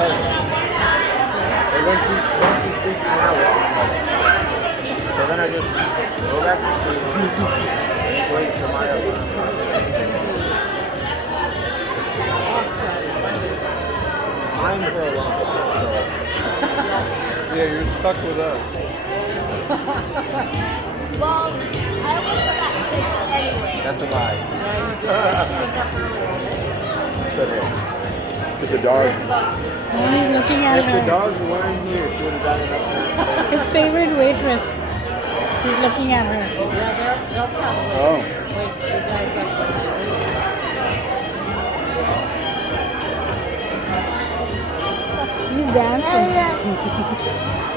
And once you speak an hour, so then I just go back to sleep, wait for my mine for a long time. Yeah, you're stuck with us. Well, I almost forgot to take it anyway. That's a lie. It's a dog. Oh, he's looking at If the her. dogs weren't here, she would have gotten up there. His favorite waitress. He's looking at her. They'll probably Oh. wait for you guys like He's dancing.